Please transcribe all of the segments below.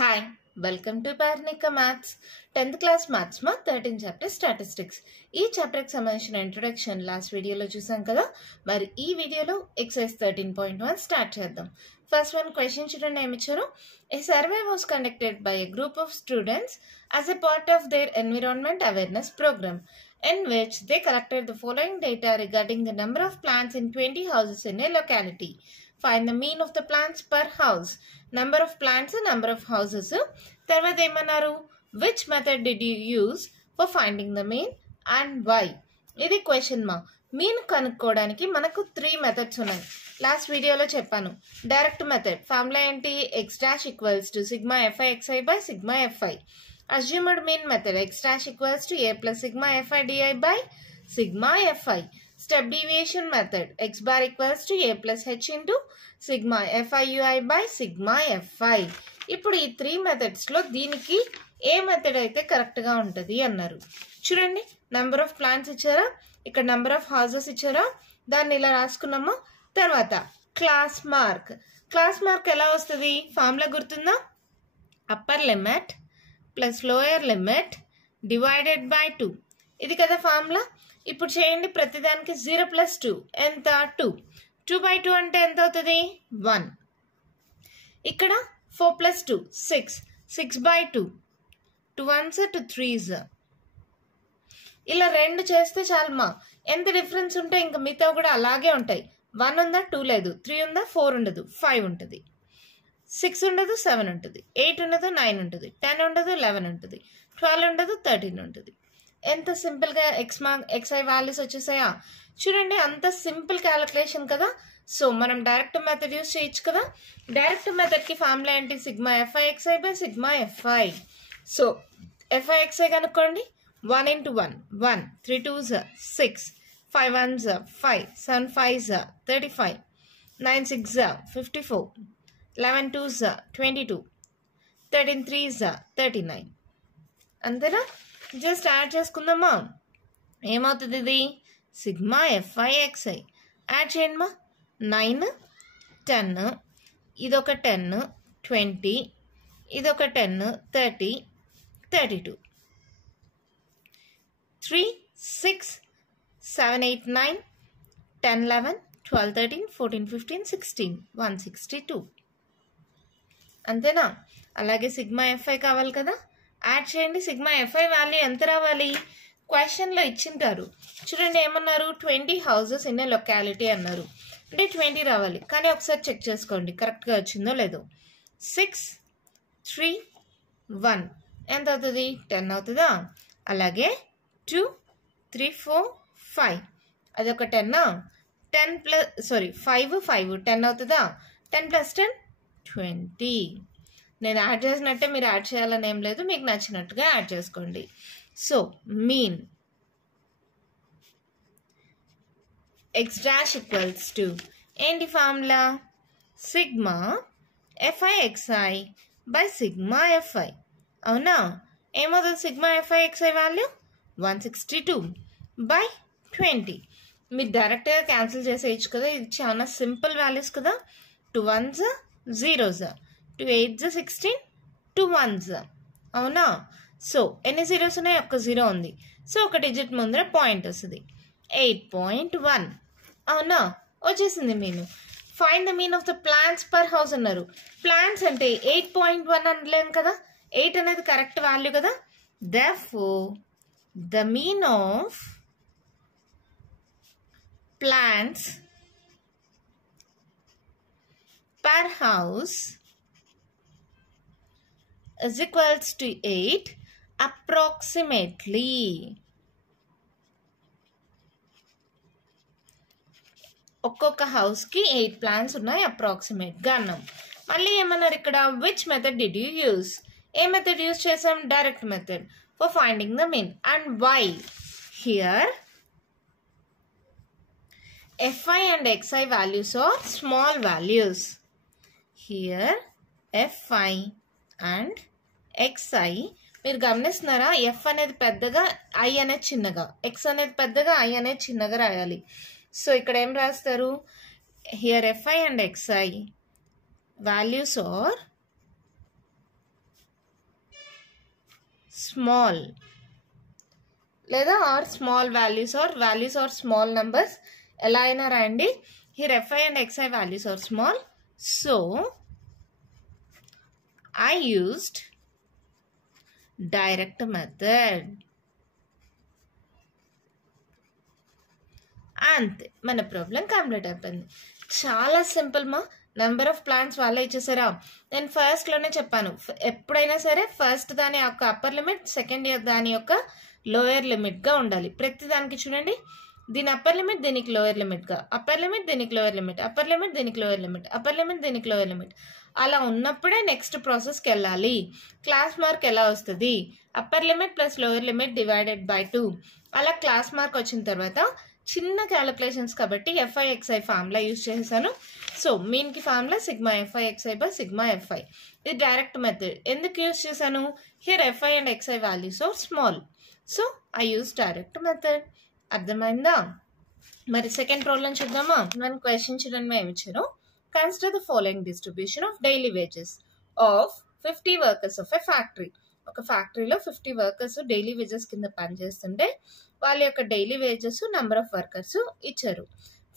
Hi, welcome to Parnika Maths. 10th class Maths ma 13th chapter Statistics. ఈ chapter కి సంబంధించిన introduction last వీడియోలో చూసాం కదా. మరి ఈ వీడియోలో ఎక్సర్సైజ్ 13.1 స్టార్ట్ చేద్దాం. ఫస్ట్ వన్ క్వశ్చన్ చూడండి ఏమి ఇచ్చారు. A survey was conducted by a group of students as a part of their environment awareness program, in which they collected the following data regarding the number of plants in 20 houses in a locality. Find the mean of the plants per house. Number of plants, number of houses. తర్వాత ఏమన్నారు, which method did you use for finding the mean and why? ఇది question మా. Mean కనుక్కోవడానికి మనకు 3 methods ఉన్నాయి. Last వీడియోలో చెప్పాను. Direct method formula ఏంటి, x dash equals to sigma fi xi by sigma fi. Assumed mean method x dash equals to a plus sigma fi di by sigma fi. Step deviation method x bar equals to a plus h into sigma fi ui by sigma fi. ఇప్పుడు ఈ 3 methods లో దీనికి ఏ method అయితే correct గా ఉంటది అన్నారు. చూడండి, number of plants ఇచ్చారా, ఇక్కడ నెంబర్ ఆఫ్ హౌసెస్ ఇచ్చారా, దాన్ని ఇలా రాసుకున్నామా. తర్వాత క్లాస్ మార్క్. క్లాస్ మార్క్ ఎలా వస్తుంది, ఫార్ములా గుర్తుందా, upper limit plus lower limit divided by 2. ఇది కదా ఫార్ములా. ఇప్పుడు చేయండి, ప్రతిదానికి 0 ప్లస్ 2 ఎంత, 2. 2 బై 2 అంటే ఎంత అవుతుంది, 1. ఇక్కడ 4 ప్లస్ 2 6. 6 by 2 2 1s 2 3s. ఇలా 2 చేస్తే చాలు మా. ఎంత డిఫరెన్స్ ఉంటే ఇంకా మిగతా కూడా అలాగే ఉంటాయి. 1 ఉందా, 2 లేదు, 3 ఉందా, 4 ఉండదు, 5 ఉంటుంది, 6 ఉండదు, 7 ఉంటుంది, 8 ఉండదు, 9 ఉంటుంది, 10 ఉండదు, 11 ఉంటుంది, 12 ఉండదు, 13 ఉంటుంది. ఎంత సింపుల్గా xi వాల్యూస్ వచ్చేసాయా. చూడండి, అంత సింపుల్ క్యాలిక్యులేషన్ కదా. సో మనం డైరెక్ట్ మెథడ్ యూజ్ చేయొచ్చు కదా. డైరెక్ట్ మెథడ్కి ఫార్ములా ఏంటి, sigma fi xi by sigma fi. So fi xi కనుక్కోండి. 1 into 1 1, 3 2s 6, 5 1s 5, 7 5s 35, 9 6s 54, 11 2s 22, 13 3s 39. అంతేనా, జస్ట్ యాడ్ చేసుకుందామా. ఏమవుతుంది, ఇది సిగ్మా fi xi. యాడ్ చేయండి మా. 9 10, ఇదొక 10 20, ఇదొక 10 30 32, 3 6 7 8 9 10 11 12 13 14 15 16 162. అంతేనా. అలాగే సిగ్మా fi కావాలి కదా, యాడ్ చేయండి. సిగ్మా fi వాల్యూ ఎంత రావాలి, క్వశ్చన్లో ఇచ్చింటారు. చూడండి ఏమన్నారు, 20 హౌసెస్ ఇన్ ఏ లొకాలిటీ అన్నారు. అంటే 20 రావాలి, కానీ ఒకసారి చెక్ చేసుకోండి కరెక్ట్గా వచ్చిందో లేదో. 6 3 1 ఎంత అవుతుంది, 10 అవుతుందా. అలాగే 2 3 4 5, అదొక 10 ప్లస్ 5 10 అవుతుందా. 10 ప్లస్ 10 20. నేను యాడ్ చేసినట్టే మీరు యాడ్ చేయాలని ఏం లేదు, మీకు నచ్చినట్టుగా యాడ్ చేసుకోండి. So mean x dash equals to ఏంటి formula, sigma fi xi by sigma fi. అవునా, ఏమవుతుంది sigma fi xi value 162 by 20. మీరు డైరెక్ట్గా క్యాన్సిల్ చేసేయచ్చు కదా, ఇది చాలా సింపుల్ వాల్యూస్ కదా. 2 1s 0s, 2 8s 16, 2 1s. అవునా. సో ఎన్ని జీరోస్ ఉన్నాయి, ఒక్క 0 ఉంది. సో ఒక డిజిట్ ముందర పాయింట్ వస్తుంది, 8.1. అవునా, వచ్చేసింది mean. Find the mean of the plants per house అన్నారు. ప్లాంట్స్ అంటే 8.1 అనలేం కదా, 8 అనేది కరెక్ట్ వాల్యూ కదా. Therefore the mean of plants per house is equals to 8 approximately. ఒక్కొక్క హౌస్కి 8 ప్లాంట్స్ ఉన్నాయి అప్రాక్సిమేట్గా అన్నాం. మళ్ళీ ఏమన్నారు ఇక్కడ, which method did you use. ఏ మెథడ్ యూజ్ చేసాం, direct method for finding the mean and why. Here fi and xi values are small values. Here fi and xi మీరు గమనిస్తున్నారా, f అనేది పెద్దగా, i అనేది చిన్నగా, x అనేది పెద్దగా, i అనేది చిన్నగా రాయాలి. సో ఇక్కడ ఏం రాస్తారు, here fi and xi values are small లేదా or small values are small numbers ఎలా అయినా రాయండి. Here fi and xi values are small, so I used direct method. అంతే, మన ప్రాబ్లం కంప్లీట్ అయిపోయింది. చాలా సింపుల్ మా. నెంబర్ ఆఫ్ ప్లాంట్స్ వాళ్ళే ఇచ్చేసారా. నేను ఫస్ట్లోనే చెప్పాను, ఎప్పుడైనా సరే ఫస్ట్ దాని యొక్క అప్పర్ లిమిట్, సెకండ్ దాని యొక్క లోయర్ లిమిట్గా ఉండాలి. ప్రతి దానికి చూడండి, దీని అప్పర్ లిమిట్ దీనికి లోయర్ లిమిట్గా, అప్పర్ లిమిట్ దీనికి లోయర్ లిమిట్, అప్పర్ లిమిట్ దీనికి లోయర్ లిమిట్, అప్పర్ లిమిట్ దీనికి లోయర్ లిమిట్. అలా ఉన్నప్పుడే నెక్స్ట్ ప్రాసెస్కి వెళ్ళాలి. క్లాస్ మార్క్ ఎలా వస్తుంది? Upper limit plus lower limit divided by 2. అలా క్లాస్ మార్క్ వచ్చిన తర్వాత చిన్న క్యాలిక్యులేషన్స్ కాబట్టి fi xi ఫార్ములా యూజ్ చేశాను. సో మీన్కి formula sigma fi xi by sigma fi. ఇది డైరెక్ట్ మెథడ్. ఎందుకు యూజ్ చేశాను? Here fi and xi values are small, so I use direct method. అర్థమైందా? మరి సెకండ్ ప్రాబ్లం చూద్దామా. మన క్వశ్చన్ చూడండి, ఏమి ఇచ్చారు. Consider the following distribution of daily wages of 50 workers of a factory. ఒక ఫ్యాక్టరీలో 50 వర్కర్స్ డైలీ వేజెస్ కింద పనిచేస్తుంటే వాళ్ళ యొక్క daily wages, number of workers ఇచ్చారు.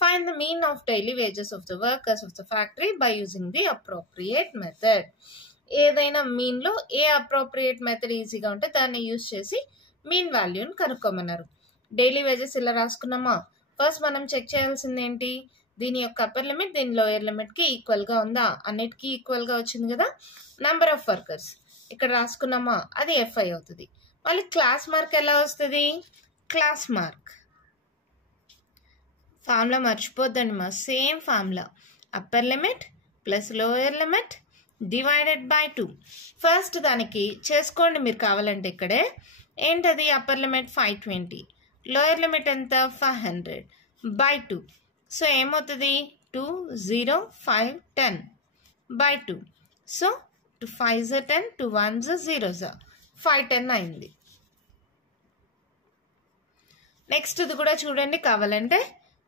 Find the mean of daily wages of the workers of the factory by using the appropriate method. ఏదైనా మీన్లో ఏ appropriate method ఈజీగా ఉంటే దాన్ని యూజ్ చేసి మీన్ వాల్యూని కనుక్కోమన్నారు. డైలీ వేజెస్ ఇలా రాసుకున్నామా. ఫస్ట్ మనం చెక్ చేయాల్సింది ఏంటి? దీని యొక్క అప్పర్ లిమిట్ దీని లోయర్ లిమిట్కి ఈక్వల్గా ఉందా? అన్నిటికీ ఈక్వల్గా వచ్చింది కదా. నెంబర్ ఆఫ్ వర్కర్స్ ఇక్కడ రాసుకున్నామా, అది fi అవుతుంది. మళ్ళీ క్లాస్ మార్క్ ఎలా వస్తుంది? క్లాస్ మార్క్ ఫార్ములా మర్చిపోద్దండి మా, same formula. Upper limit plus lower limit divided by 2. First దానికి చేసుకోండి మీరు కావాలంటే. ఇక్కడే ఏంటది? అప్పర్ లిమిట్ 520, లోయర్ లిమిట్ ఎంత? 500 బై 2. సో ఏమవుతుంది? 2 0 5 10 by 2. So 2 5s 10, 2 1s 0s, 5 10 అయింది. నెక్స్ట్ ఇది కూడా చూడండి కావాలంటే.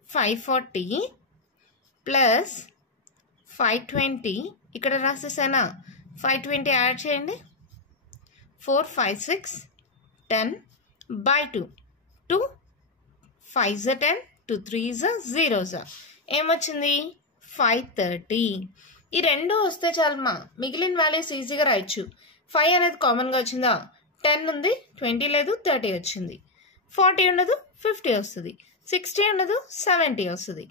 540 ప్లస్ 520 ఇక్కడ రాసేసానా. 520 యాడ్ చేయండి. 4 5 6 10 బై 2. 2 5s 10, 2 3s 0s, ఏమొచ్చింది? 530. ఈ రెండు వస్తే చాలమ్మా, మిగిలిన వాల్యూస్ ఈజీగా రాయొచ్చు. 5 అనేది కామన్గా వచ్చిందా? 10 ఉంది, 20 లేదు, 30 వచ్చింది. 40 ఉండదు, 50 వస్తుంది. 60 ఉండదు, 70 వస్తుంది.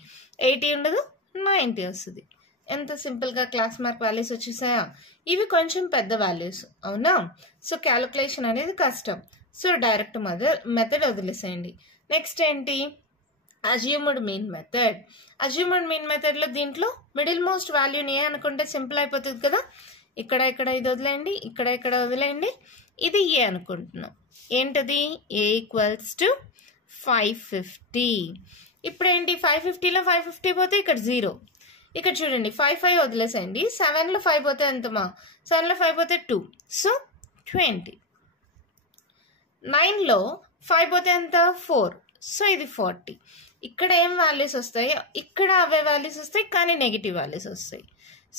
80 ఉండదు, 90 వస్తుంది. ఎంత సింపుల్గా క్లాస్ మార్క్ వాల్యూస్ వచ్చేసాయా. ఇవి కొంచెం పెద్ద వాల్యూస్, అవునా. సో క్యాలిక్యులేషన్ అనేది కష్టం. సో డైరెక్ట్ మెథడ్ వదిలేసేయండి. నెక్స్ట్ ఏంటి? Assumed mean method. Assumed mean మెథడ్లో దీంట్లో మిడిల్ మోస్ట్ వాల్యూని ఏ అనుకుంటే సింపుల్ అయిపోతుంది కదా. ఇక్కడ ఇది వదిలేయండి, ఇక్కడ వదిలేయండి. ఇది ఏ అనుకుంటున్నాం. ఏంటది? ఏ ఈక్వల్స్ టు 550. ఇప్పుడు ఏంటి? 550లో 550 పోతే ఇక్కడ 0. ఇక్కడ చూడండి 5 5 వదిలేసేయండి. 7లో 5 పోతే ఎంతమా? 7లో 5 పోతే 2, సో 20. 9లో 5 పోతే ఎంత? 4, సో ఇది 40. ఇక్కడ ఏం వాల్యూస్ వస్తాయి? ఇక్కడ అవే వాల్యూస్ వస్తాయి, కానీ నెగిటివ్ వాల్యూస్ వస్తాయి.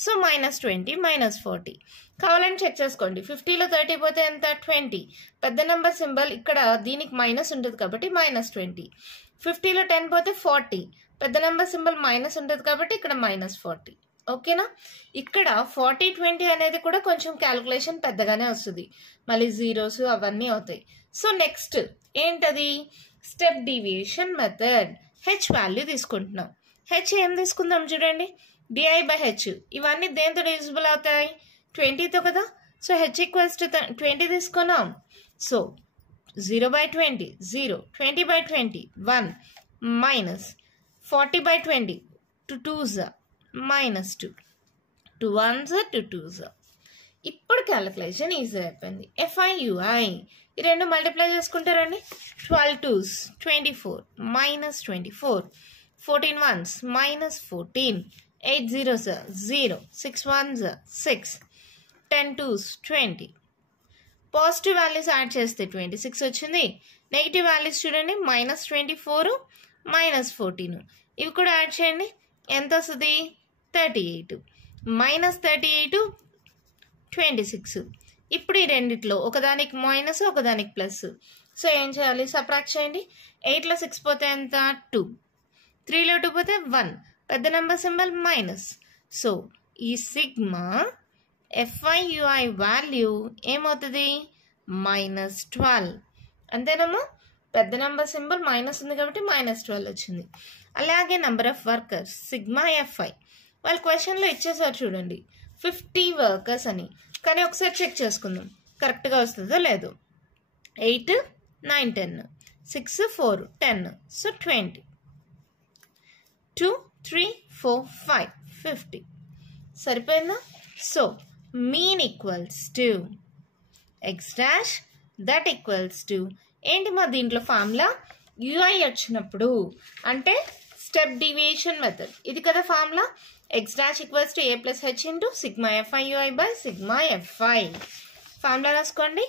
సో -20 -40. కావాలని చెక్ చేసుకోండి. 50లో 30 పోతే ఎంత? 20. పెద్ద నెంబర్ సింబల్ ఇక్కడ దీనికి మైనస్ ఉంటుంది కాబట్టి -20. 50లో 10 పోతే 40. పెద్ద నెంబర్ సింబల్ మైనస్ ఉంటుంది కాబట్టి ఇక్కడ -40. ఓకేనా. ఇక్కడ 40 20 అనేది కూడా కొంచెం క్యాలిక్యులేషన్ పెద్దగానే వస్తుంది. మళ్ళీ జీరోస్ అవన్నీ అవుతాయి. సో నెక్స్ట్ ఏంటది? Step deviation method. H value తీసుకుంటున్నాం. హెచ్ ఏం తీసుకుందాం చూడండి. di/h. ఇవన్నీ దేంతో డివిజిబుల్ అవుతాయి? 20తో కదా. సో h ఈక్వల్స్ టు 20 తీసుకున్నాం. So 0/20 0, 20/20 1, minus 40/20 2 2s -2, 2 1s 2 2s. ఇప్పుడు క్యాలిక్యులేషన్ ఈజీ అయిపోయింది. FI/UI ఈ రెండు మల్టిప్లై చేసుకుంటారండి. 12 2s 24 -24, 14 1s -14, 8 0s 0, 6 1s 6, 10 2s 20. Positive values add చేస్తే 26 వచ్చింది. నెగిటివ్ వాల్యూస్ చూడండి -24 -14. ఇవి కూడా యాడ్ చేయండి. ఎంత వస్తుంది? 38. -38 26. ఇప్పుడు ఈ రెండిట్లో ఒకదానికి మైనస్ ఒకదానికి ప్లస్. సో ఏం చేయాలి? సబ్ట్రాక్ట్ చేయండి. 8లో 6 పోతే ఎంత? 2. 3లో 2 పోతే 1. పెద్ద నెంబర్ సింబల్ మైనస్. సో ఈ సిగ్మా FIUI వాల్యూ ఏమవుతుంది? -12. అంతేనమ్మా? పెద్ద నెంబర్ సింబల్ మైనస్ ఉంది కాబట్టి -12 వచ్చింది. అలాగే number of workers sigma FI వాళ్ళు క్వశ్చన్లో ఇచ్చేసారు చూడండి 50 వర్కర్స్ అని. కానీ ఒకసారి చెక్ చేసుకుందాం కరెక్ట్గా వస్తుందో లేదో. 8, 9, 10, 6, 4, 10, సో 20, 2, 3, 4, 5, 50 సరిపోయిందా? So mean equals to x dash that equals to ఏంటి మా దీంట్లో ఫార్ములా? UI వచ్చినప్పుడు అంటే స్టెప్ డీవియేషన్ మెథడ్ ఇది కదా formula. x dash equals to a plus h into sigma FIUI by sigma FI. Formula రాసుకోండి.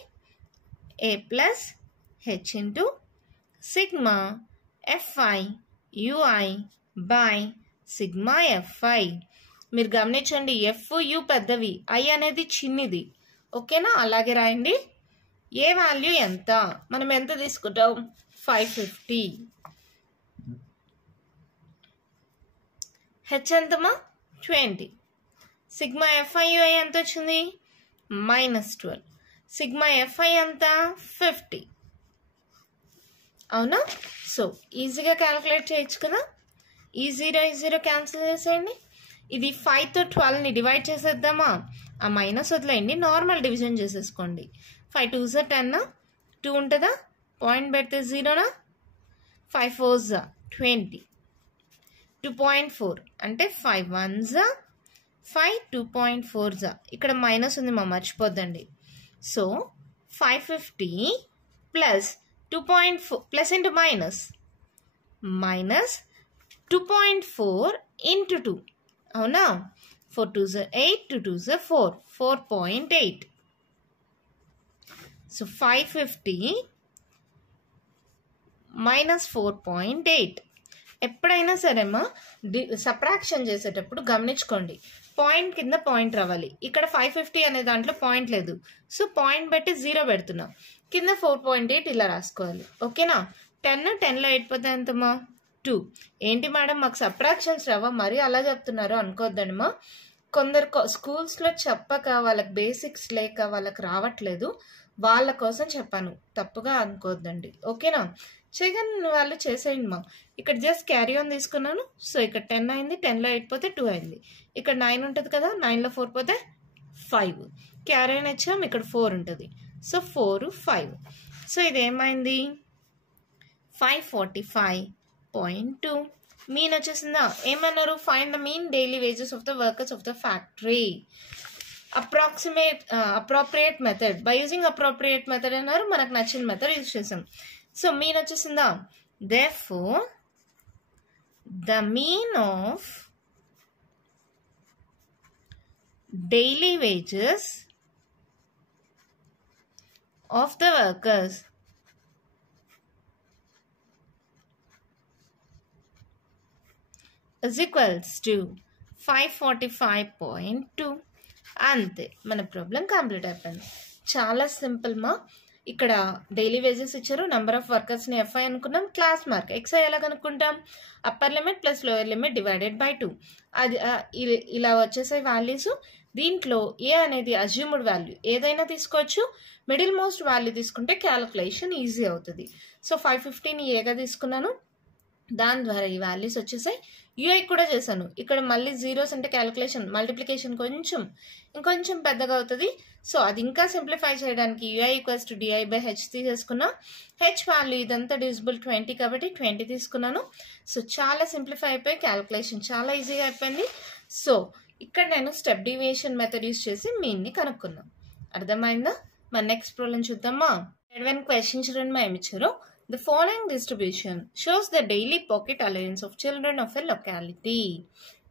a plus h into sigma FIUI by sigma FI. మీరు గమనించండి FU పెద్దవి, I అనేది చిన్నది. ఓకేనా? అలాగే రాయండి. ఏ వాల్యూ ఎంత? మనం ఎంత తీసుకుంటాం? 550. హెచ్ ఎంతమా? 20. సిగ్మా FIUI ఎంత వచ్చింది? -12. సిగ్మా FI ఎంత? 50. అవునా? సో ఈజీగా క్యాలిక్యులేట్ చేయొచ్చు కదా. ఈ 0 క్యాన్సిల్ చేసేయండి. ఇది 5తో 12ని డివైడ్ చేసేద్దామా? ఆ మైనస్ వదిలేయండి, నార్మల్ డివిజన్ చేసేసుకోండి. 5 2s 10, 2 ఉంటుందా? పాయింట్ పెడితే 0నా? 5 4s 20, 2.4 అంటే 5 1s 5, 2.4s. ఇక్కడ మైనస్ ఉంది మా, మర్చిపోద్దండి. సో 550 plus 2.4 plus into minus 2.4 into 2. అవునా? 4 2s 8, 2 2s 4, 4.8. సో 550 మైనస్ 4.8. ఎప్పుడైనా సరేమ్మా సబ్ట్రాక్షన్ చేసేటప్పుడు గమనించుకోండి, పాయింట్ కింద పాయింట్ రావాలి. ఇక్కడ 550 అనే దాంట్లో పాయింట్ లేదు, సో పాయింట్ పెట్టి 0 పెడుతున్నాం. కింద 4.8 ఇలా రాసుకోవాలి. ఓకేనా? 10లో 8 పోతే ఎంతమ్మా? 2. ఏంటి మేడం మాకు సబ్ట్రాక్షన్స్ రావా? మరి అలా చెప్తున్నారు అనుకోవద్దమ్మా. కొందరు స్కూల్స్లో చెప్పక వాళ్ళకి బేసిక్స్ లేక వాళ్ళకి రావట్లేదు, వాళ్ళ కోసం చెప్పాను, తప్పుగా అనుకోవద్దండి. ఓకేనా? చేయగలను వాళ్ళు చేసేయండి మా. ఇక్కడ జస్ట్ క్యారీ ఆన్ తీసుకున్నాను. సో ఇక్కడ 10 అయింది, 10లో 8 పోతే 2 అయింది. ఇక్కడ 9 ఉంటుంది కదా, 9లో 4 పోతే 5. క్యారీ ఆన్ వచ్చాం, ఇక్కడ 4 ఉంటుంది. సో 4 5. సో ఇది ఏమైంది? 545.2. మీన్ వచ్చేసిందా? ఏమన్నారు? Find the mean daily wages of the workers of the factory. Appropriate method. By using appropriate method అన్నారు, మనకు నచ్చిన మెథడ్ యూజ్ చేసాం. సో మీన్ వచ్చేసిందా? Therefore, the mean of daily wages of the workers is equals to 545.2. అంతే, మన problem complete అయిపోయింది. చాలా simple మా. ఇక్కడ డైలీ వేజెస్ ఇచ్చారు, నెంబర్ ఆఫ్ వర్కర్స్ని FI అనుకున్నాం, క్లాస్ మార్క్ XI ఎలా కనుక్కుంటాం? Upper limit plus lower limit divided by 2. అది ఇలా వచ్చేసే వాల్యూస్. దీంట్లో ఏ అనేది అజ్యూమ్డ్ వాల్యూ, ఏదైనా తీసుకోవచ్చు. మిడిల్ మోస్ట్ వాల్యూ తీసుకుంటే క్యాలిక్యులేషన్ ఈజీ అవుతుంది. సో 550ని ఏగా తీసుకున్నాను, దాని ద్వారా ఈ వాల్యూస్ వచ్చేసాయి. UI కూడా చేశాను. ఇక్కడ మళ్ళీ జీరోస్ అంటే క్యాలిక్యులేషన్ మల్టిప్లికేషన్ ఇంకొంచెం పెద్దగా అవుతుంది. సో అది ఇంకా సింప్లిఫై చేయడానికి UI equals to DI/H తీసేసుకున్నా. H value ఇదంతా డివిజిబుల్ 20 కాబట్టి 20 తీసుకున్నాను. సో చాలా సింప్లిఫై అయిపోయి క్యాలిక్యులేషన్ చాలా ఈజీగా అయిపోయింది. సో ఇక్కడ నేను స్టెప్ డీవియేషన్ మెథడ్ యూజ్ చేసి మీన్ని కనుక్కున్నాను. అర్థమైందా? మన నెక్స్ట్ ప్రాబ్లం చూద్దామా. క్వశ్చన్ చూడండి, మా ఏమి ఇచ్చారు. The following distribution shows the daily pocket allowance of children of a locality.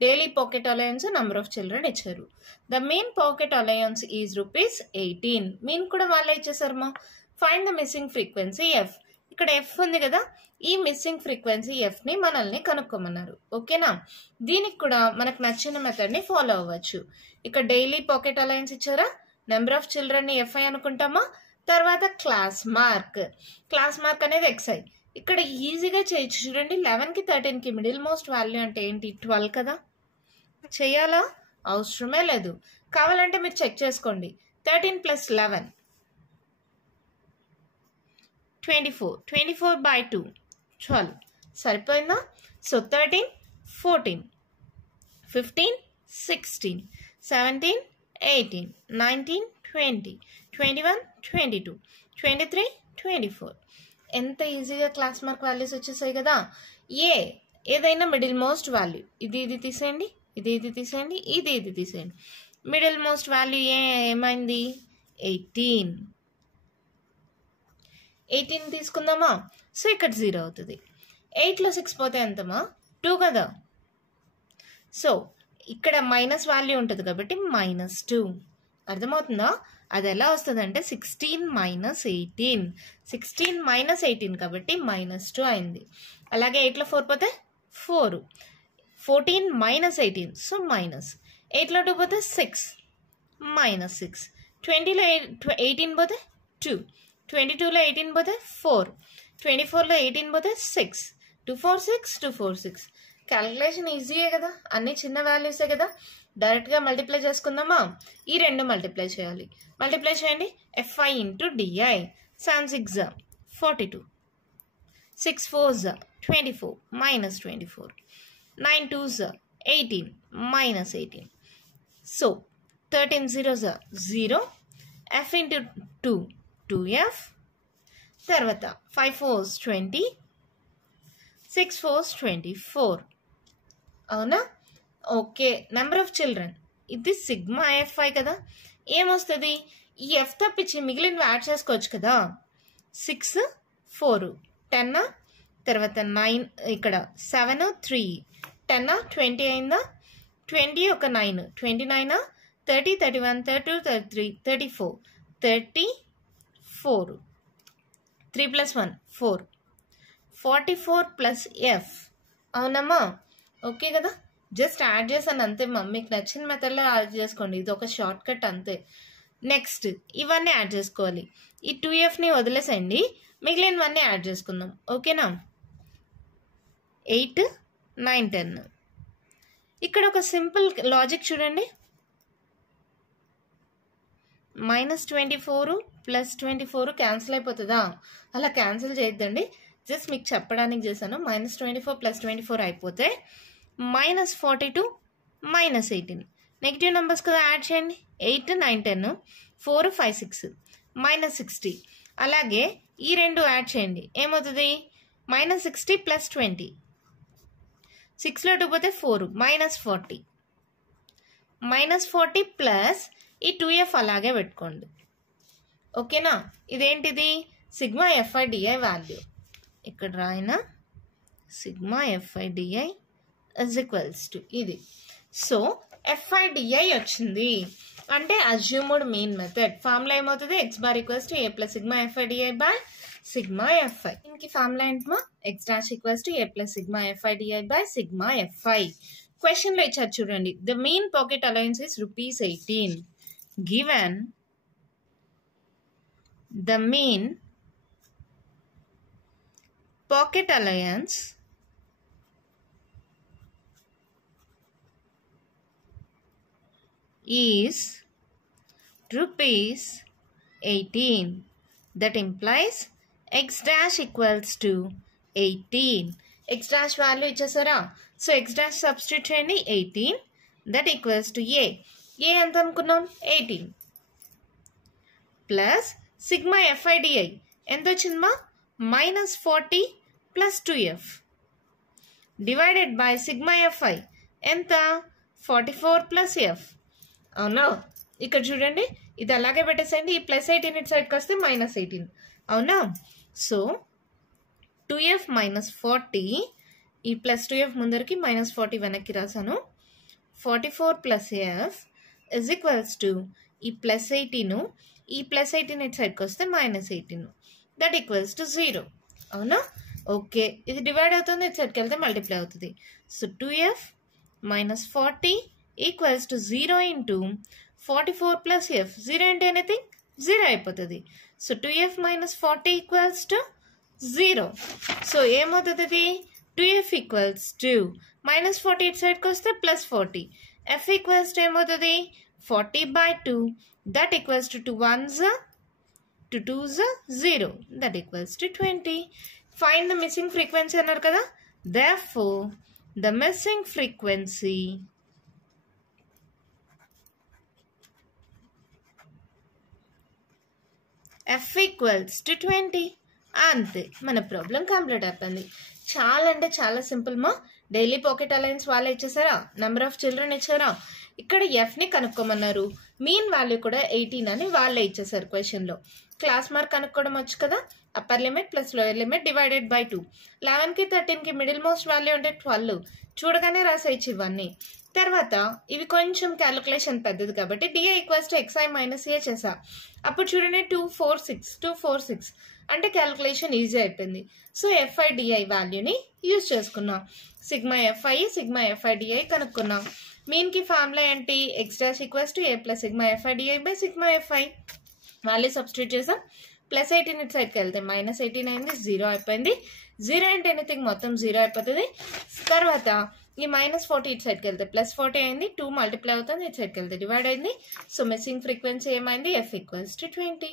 Daily pocket allowance number of children ఇచ్చారు. The mean pocket allowance is ₹18. Mean కూడా వాళ్ళే ఇచ్చేసారమ్మా. Find the missing frequency F. ఇక్కడ F ఉంది కదా, ఈ missing frequency Fని మనల్ని కనుక్కోమన్నారు. ఓకేనా? దీనికి కూడా మనకు నచ్చిన మెథడ్ని ఫాలో అవ్వచ్చు. ఇక్కడ డైలీ పాకెట్ అలయన్స్ ఇచ్చారా, నెంబర్ ఆఫ్ చిల్డ్రన్ని ఎఫ్ఐ అనుకుంటామా, తర్వాత క్లాస్ మార్క్ అనేది ఎక్స్ఐ. ఇక్కడ ఈజీగా చేయొచ్చు చూడండి. 11కి 13కి మిడిల్ మోస్ట్ వాల్యూ అంటే ఏంటి? 12 కదా. చేయాలా? అవసరమే లేదు. కావాలంటే మీరు చెక్ చేసుకోండి. 13 + 11 24, 24/2 12 సరిపోయిందా? సో 13, 14, 15, 16, 17, 18, 19, 20, 21, 22, 23, 24. ఎంత ఈజీగా క్లాస్ మార్క్ వాల్యూస్ వచ్చేసాయి కదా. ఏదైనా మిడిల్ మోస్ట్ వాల్యూ ఇది తీసేయండి, ఇది తీసేయండి, ఇది తీసేయండి. మిడిల్ మోస్ట్ వాల్యూ ఏమైంది? 18 తీసుకుందామా? సో ఇక్కడ 0 అవుతుంది. 8లో 6 పోతే ఎంతమా? 2 కదా. సో ఇక్కడ మైనస్ వాల్యూ ఉంటుంది కాబట్టి -2. అర్థమవుతుందా? అది ఎలా వస్తుంది అంటే 16 - 18. 16 - 18 కాబట్టి -2 అయింది. అలాగే 8లో 4 పోతే 4. 14 - 18 సో మైనస్. 8లో 2 పోతే 6 -6. 20లో 18 పోతే 2. 22లో 18 పోతే 4. 24లో 18 పోతే 6. 2 4 6 2 4 6. క్యాలిక్యులేషన్ ఈజీయే కదా, అన్ని చిన్న వాల్యూసే కదా. డైరెక్ట్గా మల్టిప్లై చేసుకుందామా? ఈ రెండు మల్టిప్లై చేయాలి. మల్టిప్లై చేయండి. FI × DI. 7 6 42, 6 4 24 -24, 9 2 18 -18. So 13 0 0. F × 2 2F. తర్వాత 5 4 20, 6 4 24. అవునా? ఓకే. నెంబర్ ఆఫ్ చిల్డ్రన్ ఇది సిగ్మా FI కదా. ఏమొస్తుంది? ఈ F తప్పించి మిగిలినవి యాడ్ చేసుకోవచ్చు కదా. 6 4 10, తర్వాత 9, ఇక్కడ 7 3, 10 20 అయిందా? 20 ఒక 9 29, 30 31 32 33 34 34. 3 + 1 4. 44 + F. అవునమ్మా? ఓకే కదా. జస్ట్ యాడ్ చేశాను అంతే. మీకు నచ్చిన మెథడ్లో యాడ్ చేసుకోండి. ఇది ఒక షార్ట్ కట్ అంతే. నెక్స్ట్ ఇవన్నీ యాడ్ చేసుకోవాలి. ఈ 2Fని వదిలేసండి, మిగిలినవన్నీ యాడ్ చేసుకుందాం. ఓకేనా? 8 9 10. ఇక్కడ ఒక సింపుల్ లాజిక్ చూడండి. -24 + 24 క్యాన్సిల్ అయిపోతుందా? అలా క్యాన్సిల్ చేయొద్దండి. జస్ట్ మీకు చెప్పడానికి చేశాను. -24 + 24 అయిపోతే -42 -18. నెగిటివ్ నెంబర్స్ కదా, యాడ్ చేయండి. 8 9 10, 4 5 6 -60. అలాగే ఈ రెండు యాడ్ చేయండి. ఏమవుతుంది? -60 + 20. 6లో 2 పోతే 4 -40. -40 ప్లస్ ఈ 2F అలాగే పెట్టుకోండి. ఓకేనా? ఇదేంటిది? Sigma FI DI value. ఇక్కడ రాయిన సిగ్మా FI DI = ఇది. సో FI DI వచ్చింది అంటే అజ్యూమ్డ్ మీన్ మెథడ్. ఫార్ములా ఏమవుతుంది? X bar = A + sigma FI DI / sigma FI. దీనికి ఫార్ములా ఏంటమ్మా? X' = A + sigma FI DI / sigma FI. క్వశ్చన్లో ఇచ్చారు చూడండి. The mean pocket allowance is ₹18. Given the mean pocket allowance is ₹18. That implies X' = 18. X' value ఇచ్చేసారా? So X' substitute చేయండి. 18. That equals to A. A ఎంత అనుకున్నాం? 18 plus sigma FI DI ఎంత వచ్చిందమ్మా? -40 + 2F divided by sigma FI ఎంత? 44 + F. అవునా? ఇక్కడ చూడండి, ఇది అలాగే పెట్టేసేయండి. ఈ +18 ఇటు సైడ్కి వస్తే -18. అవునా? సో 2F -40, ఈ +2F ముందరికి -40 వెనక్కి రాసాను. 44 + F = ఈ +18, ఈ +18 ఇటు సైడ్కి వస్తే -18. That equals to 0. అవునా? ఓకే. ఇది డివైడ్ అవుతుంది, ఇటు సైడ్కి వెళ్తే మల్టిప్లై అవుతుంది. So 2F -40 = 0 × 44 plus f. 0 అంటే ఎనీథింగ్ 0 అయిపోతుంది. So 2f minus 40 equals to 0. So ఏమవుతుంది? 2f equals to minus 40 ఇటు సైడ్కి వస్తే plus 40. f equals to ఏమవుతుంది? 40 by 2. That equals to 2 1s 2 2s 0. That equals to 20. Find the missing frequency అన్నారు కదా. Therefore, the missing frequency f equals to 20. అంతే, మన problem complete అయిపోయింది. చాలా అంటే చాలా సింపుల్ మా. డైలీ పాకెట్ అలయన్స్ వాళ్ళే ఇచ్చేసారా, నెంబర్ ఆఫ్ చిల్డ్రన్ ఇచ్చారా, ఇక్కడ ఎఫ్ని కనుక్కోమన్నారు. మీన్ వాల్యూ కూడా 18 అని వాళ్ళే ఇచ్చేసారు క్వశ్చన్లో. క్లాస్ మార్క్ కనుక్కోవడం వచ్చు కదా. Upper limit plus lower limit divided by 2. 11కి 13కి మిడిల్ మోస్ట్ వాల్యూ అంటే 12. చూడగానే రాసేయచ్చు ఇవన్నీ. తర్వాత ఇవి కొంచెం క్యాలిక్యులేషన్ పెద్దది కాబట్టి D I equals to X I minus A చేసా. అప్పుడు చూడండి 246 అంటే క్యాలిక్యులేషన్ ఈజీ అయిపోయింది. సో ఎఫ్ఐ డిఐ వాల్యూని యూజ్ చేసుకున్నాం. సిగ్మా ఎఫ్ఐ డిఐ కనుక్కున్నాం. మీన్కి ఫార్ములా ఏంటి? X dash equals to A plus sigma F I D I by sigma F I. Value substitute చేసాం. ప్లస్ 18 ఇటు సైడ్కి వెళ్తే మైనస్ 18 అయింది, 0 అయిపోయింది. 0 అంటే ఎనీథింగ్ మొత్తం 0 అయిపోతుంది. తర్వాత ఈ మైనస్ 40 ఇటు సైడ్కి వెళ్తే ప్లస్ 40 అయింది. 2 మల్టిప్లై అవుతుంది, ఇటు సైడ్కి వెళ్తే డివైడ్ అయింది. సో మిస్సింగ్ ఫ్రీక్వెన్సీ ఏమైంది? F equals to 20.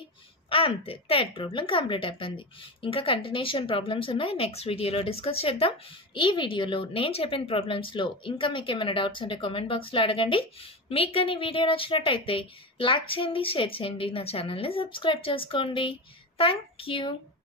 అంతే, థర్డ్ ప్రాబ్లం కంప్లీట్ అయిపోయింది. ఇంకా కంటిన్యూషన్ ప్రాబ్లమ్స్ ఉన్నాయి, నెక్స్ట్ వీడియోలో డిస్కస్ చేద్దాం. ఈ వీడియోలో నేను చెప్పిన ప్రాబ్లమ్స్లో ఇంకా మీకు ఏమైనా డౌట్స్ ఉంటే కామెంట్ బాక్స్లో అడగండి. మీకు కానీ వీడియో నచ్చినట్టయితే లైక్ చేయండి, షేర్ చేయండి, నా ఛానల్ని సబ్స్క్రైబ్ చేసుకోండి. Thank you.